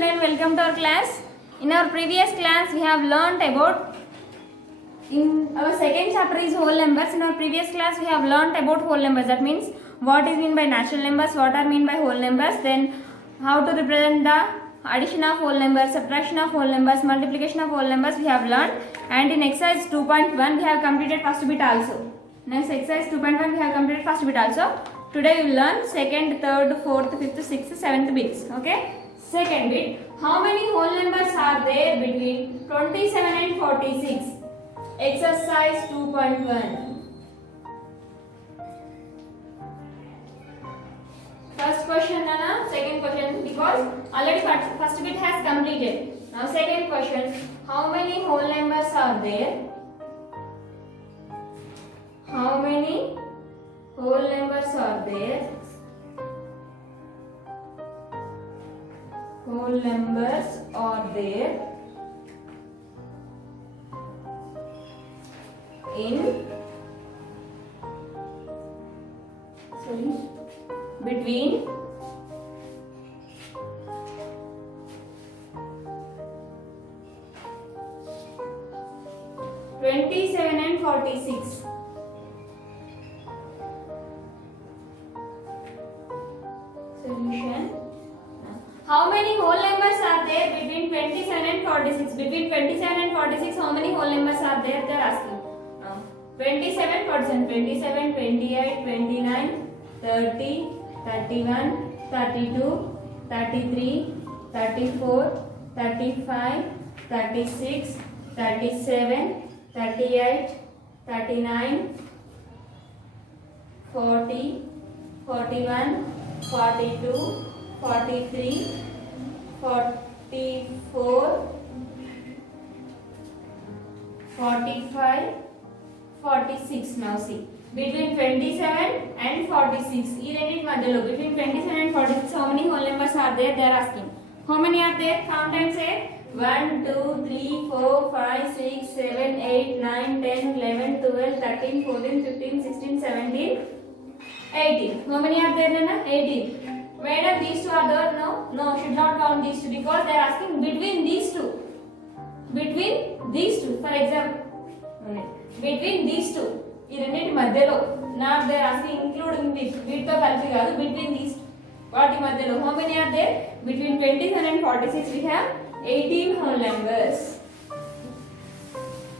children, welcome to our class. In our previous class we have learnt about, in our second chapter is whole numbers. In our previous class we have learnt about whole numbers. That means what is mean by natural numbers, what are mean by whole numbers, then how to represent the addition of whole numbers, subtraction of whole numbers, multiplication of whole numbers we have learnt. And in exercise 2.1 we have completed first bit also. Next exercise 2.1 we have completed first bit also. Today we will learn second, third, fourth, fifth, sixth, seventh bits. Okay. Second bit. How many whole numbers are there between 27 and 46? Exercise 2.1. First question Nana, second question, because already first bit has completed. Now second question. How many whole numbers are there? How many whole numbers are there? Whole numbers are there in between 27 and 46. Solution. How many whole numbers are there between 27 and 46? Between 27 and 46, how many whole numbers are there? They are asking. 27, 47, 27, 28, 29, 30, 31, 32, 33, 34, 35, 36, 37, 38, 39, 40, 41, 42, 43, 44, 45, 46. Now see, between 27 and 46, between 27 and 46, how many whole numbers are there? They are asking. How many are there? Count and say. 1, 2, 3, 4, 5, 6, 7, 8, 9, 10, 11, 12, 13, 14, 15, 16, 17, 18. How many are there, Nana? 18. Whether these two are there? No, should not count these two, because they are asking between these two. Between these two. For example, between these two. ఈ రెండింటి మధ్యలో. Now they are asking including this. వీటితో కలిపి కాదు, between these two. వాటి మధ్యలో. How many are there? Between 27 and 46 we have 18 whole numbers.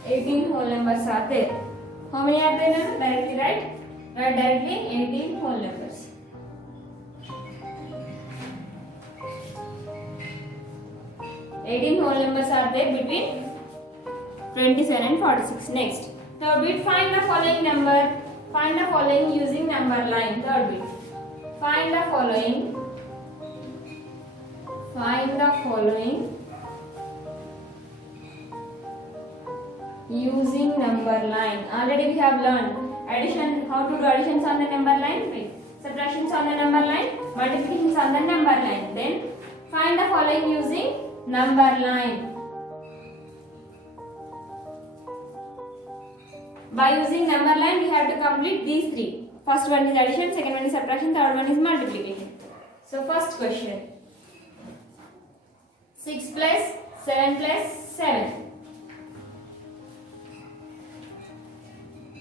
18 whole numbers are there. How many are there? Directly write. Write directly 18 whole numbers. 18 whole numbers are there between 27 and 46. Next, third bit, find the following number. Find the following using number line. Third bit, find the following. Find the following using number line. Already we have learned addition, how to do additions on the number line, subtractions on the number line, multiplications on the number line. Then find the following using number line. By using number line we have to complete these three. First one is addition, second one is subtraction, third one is multiplication. So first question, 6 plus 7 plus 7.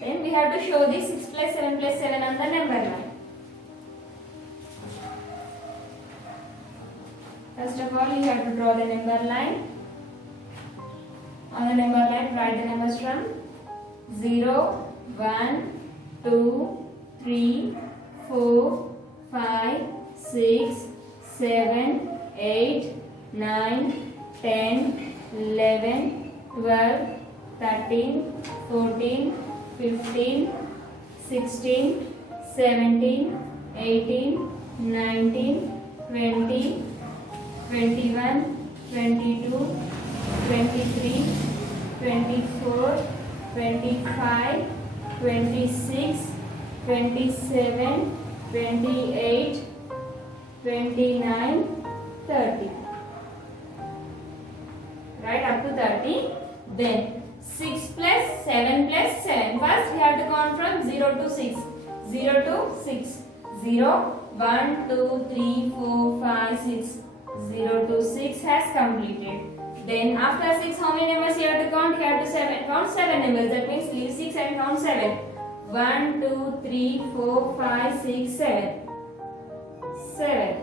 Then we have to show this 6 plus 7 plus 7 on the number line. First of all, you have to draw the number line. On the number line, write the numbers from 0, 1, 2, 3, 4, 5, 6, 7, 8, 9, 10, 11, 12, 13, 14, 15, 16, 17, 18, 19, 20, 21, 22, 23, 24, 25, 26, 27, 28, 29, 30. Right up to 30. Then 6 plus 7 plus 7. First we have to count from 0 to 6. 0 to 6. 0, 1, 2, 3, 4, 5, 6. 0 to 6 has completed. Then after 6, how many numbers you have to count? You have to count 7 numbers. That means leave 6 and count 7. 1, 2, 3, 4, 5, 6, 7. 7.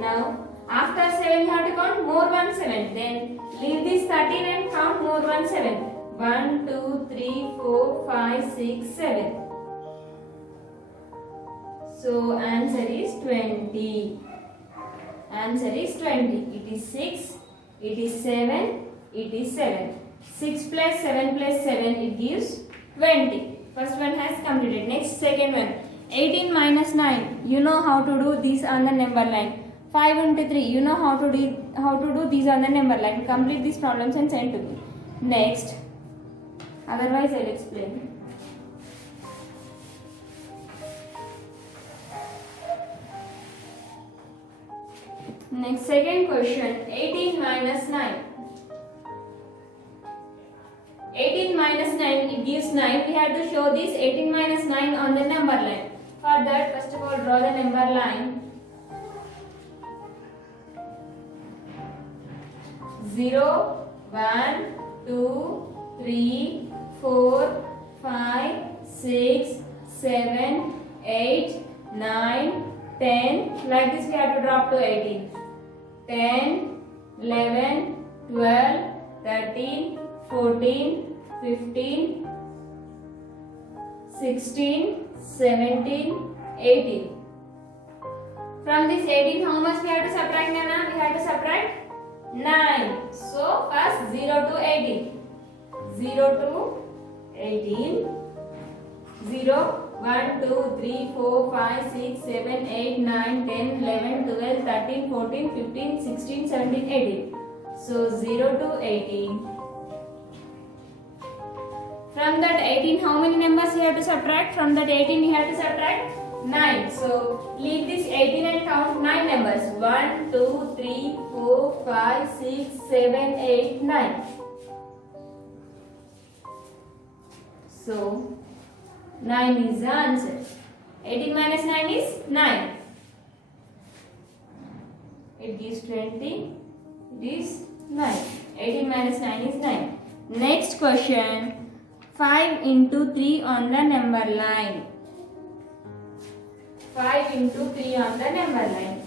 Now after 7 you have to count more 1 7. Then leave this 13 and count more 1 7. 1, 2, 3, 4, 5, 6, 7. So answer is 20. Answer is 20. It is 6, it is 7, it is 7. 6 plus 7 plus 7, it gives 20. First one has completed. Next, second one. 18 minus 9. You know how to do this on the number line. 5 into 3. You know how to do these on the number line. Complete these problems and send to me. Next. Otherwise, I will explain. Next, second question. 18 minus 9. 18 minus 9, it gives 9. We have to show this 18 minus 9 on the number line. For that, first of all, draw the number line. 0, 1, 2, 3, 4, 5, 6, 7, 8, 9, 10. Like this we have to drop to 18. 10, 11, 12, 13, 14, 15, 16, 17, 18. From this 18, how much we have to subtract, Nana? We have to subtract 9. So, first 0 to 18. 0 to 18. 0, 1, 2, 3, 4, 5, 6, 7, 8, 9, 10, 11, 12, 13, 14, 15, 16, 17, 18. So, 0 to 18. From that 18, how many numbers you have to subtract? From that 18, you have to subtract 9. So, leave this 18 and count 9 numbers. 1, 2, 3, 4, 5, 6, 7, 8, 9. So, 9 is the answer. 18 minus 9 is 9. It gives 20. It is 9. 18 minus 9 is 9. Next question. 5 into 3 on the number line. 5 into 3 on the number line.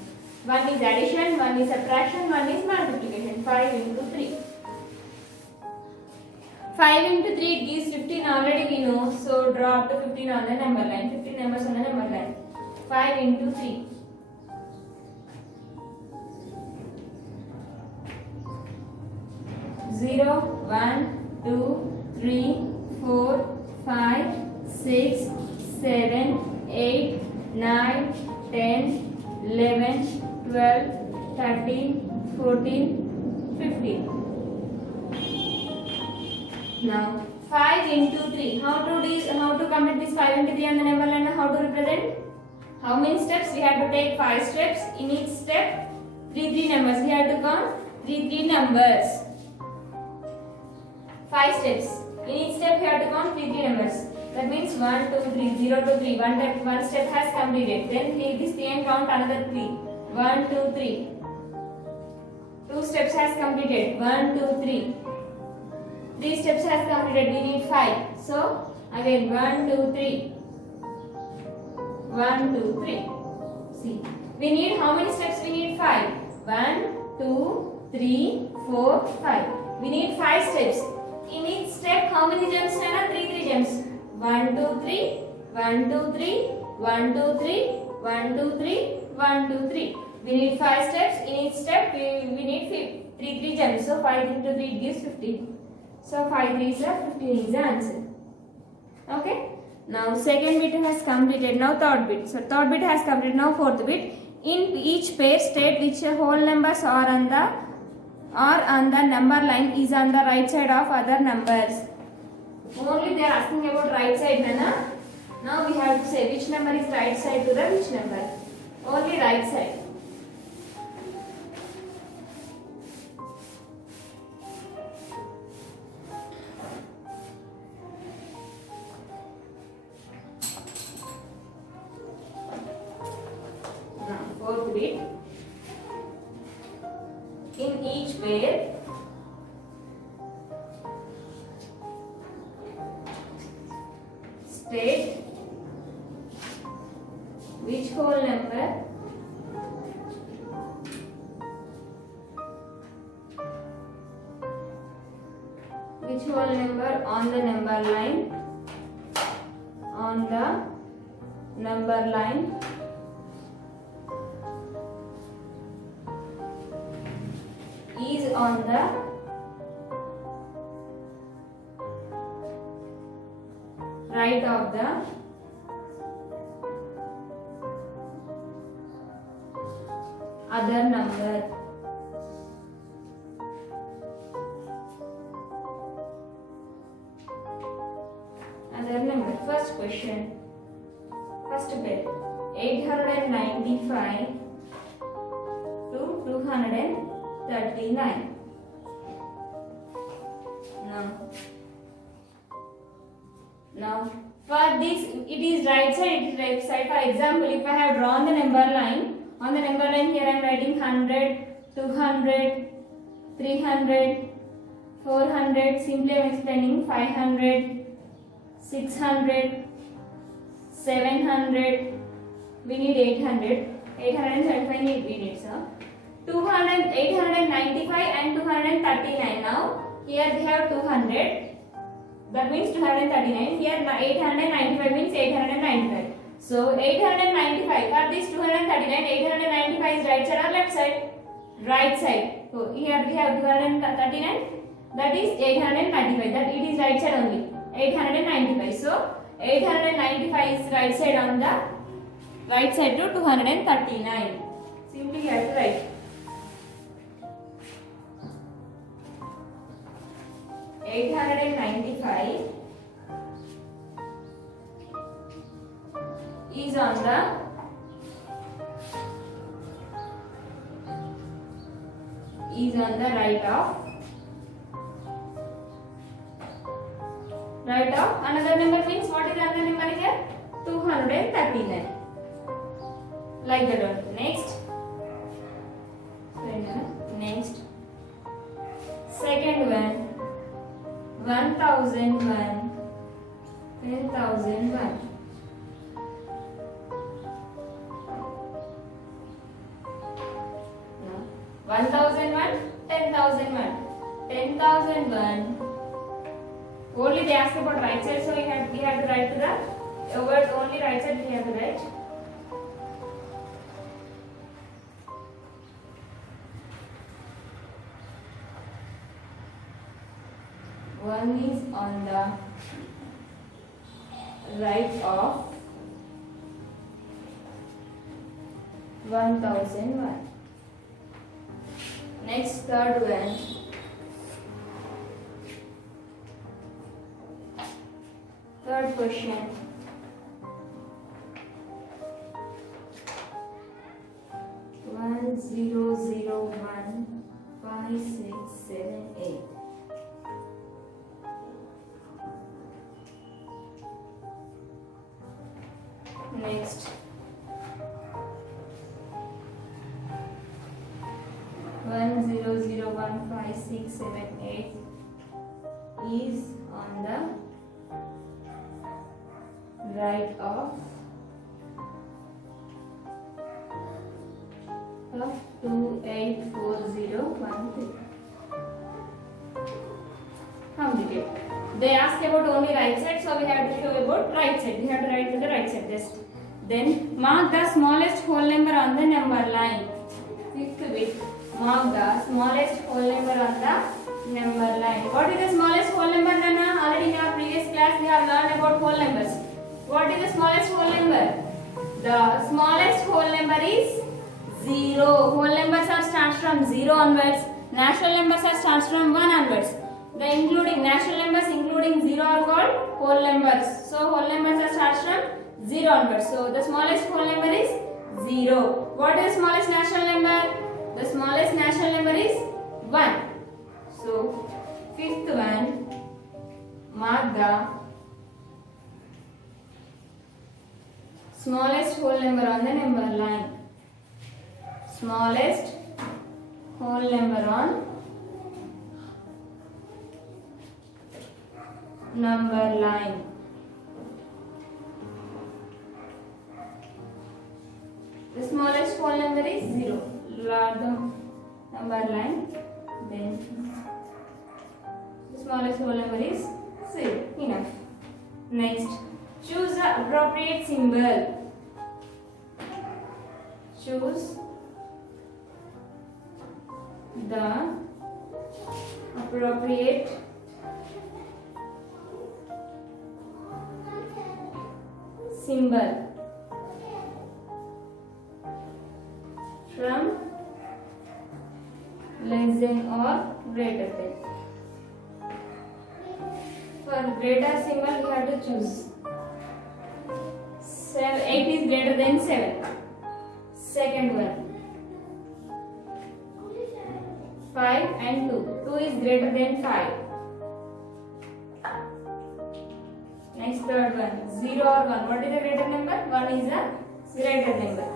One is addition, one is subtraction, one is multiplication. 5 into 3. 5 into 3 it gives 15, already we know. So draw up to 15 on the number line. 15 numbers on the number line. 5 into 3. 0, 1, 2, 3, 4, 5, 6, 7, 8, 9, 10, 11, 12, 13, 14, 15. Now 5 into 3. How to complete this 5 into 3 on the number line? How to represent? How many steps? We have to take 5 steps. In each step, 3 numbers. We have to count 3 numbers. 5 steps. In each step, we have to count 3 numbers. That means 1, 2, 3, 0 to 3. One step has completed. Then leave this 3 and count another 3. 1, 2, 3. 2 steps has completed. 1, 2, 3. 3 steps has completed. We need 5. So again 1, 2, 3. 1, 2, 3. See. We need how many steps? We need 5. 1, 2, 3, 4, 5. We need 5 steps. In each step, how many jumps? 3 jumps. 1, 2, 3, 1, 2, 3, 1, 2, 3, 1, 2, 3, 1, 2, 3. We need 5 steps. In each step, we need 3 jumps. So 5 into 3 gives 15. So 5 3 is 15 is the answer. Okay. Now second bit has completed. Now third bit. So third bit has completed. Now fourth bit. In each pair, state which whole numbers are on the number line is on the right side of other numbers. Only they are asking about right side, Nana. Now we have to say which number is right side to the which number. Only right side. Now fourth bit. in each pair state which whole number on the number line is on the right of the other number. First question, first pair, 895 to 239. Now for this it is right side, it is left side. For example, if I have drawn the number line, on the number line here I am writing 100, 200, 300, 400, simply I am explaining 500, 600, 700, we need 800, 875 we need, sir. 895 and 239. Now here we have 200, that means 239. Here 895 means 895. So 895, for this 239, 895 is right side or left side? Right side. So here we have 239, that is 895, that it is right side only. 895. So 895 is right side on the right side to 239. Simply you have to write. 895 is on the right of another number means what is another number here? 239. Like that one. Next. Second one. 1001. 10,001. No. 1001. 10,001. 10,001. Only they ask about right side, so we have to write to the word only right side. We have to write. One is on the right of 1001. Next, third one. Third question. 10015678. Next. 10015678 is on the right of 284013. Completed. They ask about only right side, so we have to show about right side. We have to write to the right side. Then mark the smallest whole number on the number line. Fifth bit. Mark the smallest whole number on the number line. What is the smallest whole number, Nana? Already in our previous class we have learned about whole numbers. What is the smallest whole number? The smallest whole number is 0. Whole numbers are starts from 0 onwards. Natural numbers are starts from 1 onwards. The including natural numbers including 0 are called whole numbers. So whole numbers are starts from 0 onwards. So the smallest whole number is 0. What is the smallest natural number? The smallest natural number is 1. So fifth one, mark the smallest whole number on the number line. Smallest whole number on number line. The smallest whole number is 0. The number line, then the smallest whole number is 0. Enough. Next, choose the appropriate symbol. Choose the appropriate symbol from less than or greater than. For greater symbol we have to choose 8 is greater than 7. Second one 5 and 2. 2 is greater than 5. Next third one 0 or 1. What is the greater number? 1 is a greater number.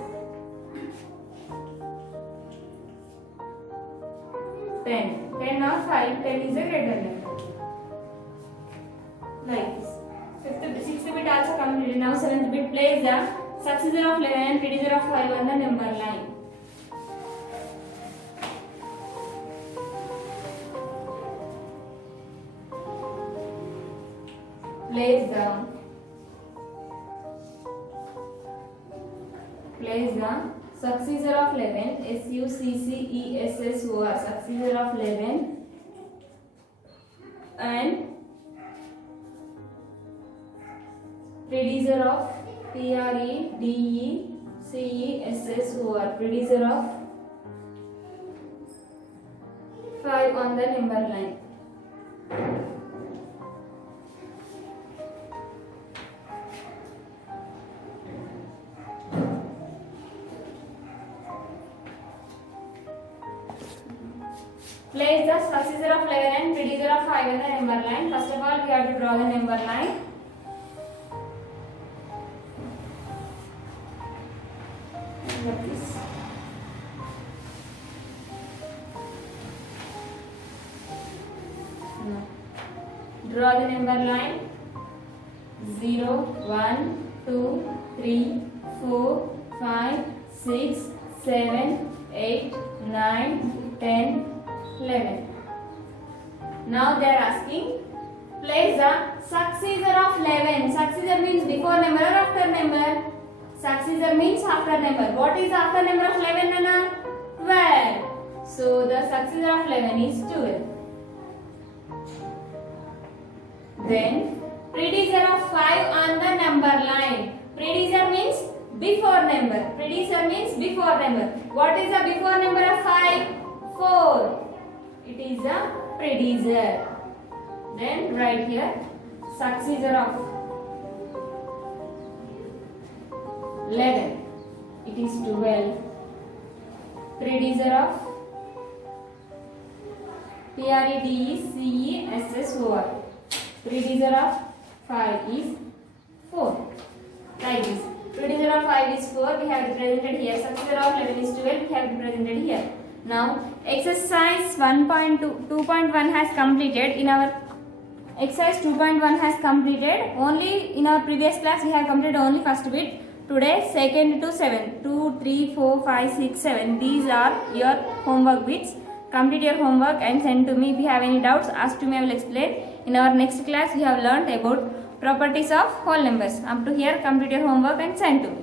10 or 5. 10 is a greater number. Like this. Sixth bit also completed. Now seventh bit. Place the successor of 11 and predecessor of 5 on the number line. Place the successor of 11, successor, successor of 11 and predecessor of predecessor, predecessor of 5 on the number line. Place the successor of 11 and predecessor of 5 on the number line. First of all, we have to draw the number line. Like this. Now, draw the number line. 0, 1, 2, 3, 4, 5, 6, 7, 8, 9, 10, 11. Now they are asking, place the successor of 11. Successor means before number or after number? Successor means after number. What is after number of 11, Nana? 12. So the successor of 11 is 12. Then predecessor of 5 on the number line. Predecessor means before number. Predecessor means before number. What is the before number of 5? 4. It is a predecessor. Then write here successor of 11. It is 12. Predecessor of predecessor. Predecessor of 5 is 4. Like this. Predecessor of 5 is 4. We have represented here. Successor of 11 is 12. We have represented here. Now exercise 2.1 has completed. In our exercise 2.1 has completed. Only in our previous class we have completed only first bit. Today second to 7. 2, 3, 4, 5, 6, 7. These are your homework bits. Complete your homework and send to me. If you have any doubts, ask to me, I will explain. In our next class we have learned about properties of whole numbers. Up to here, complete your homework and send to me.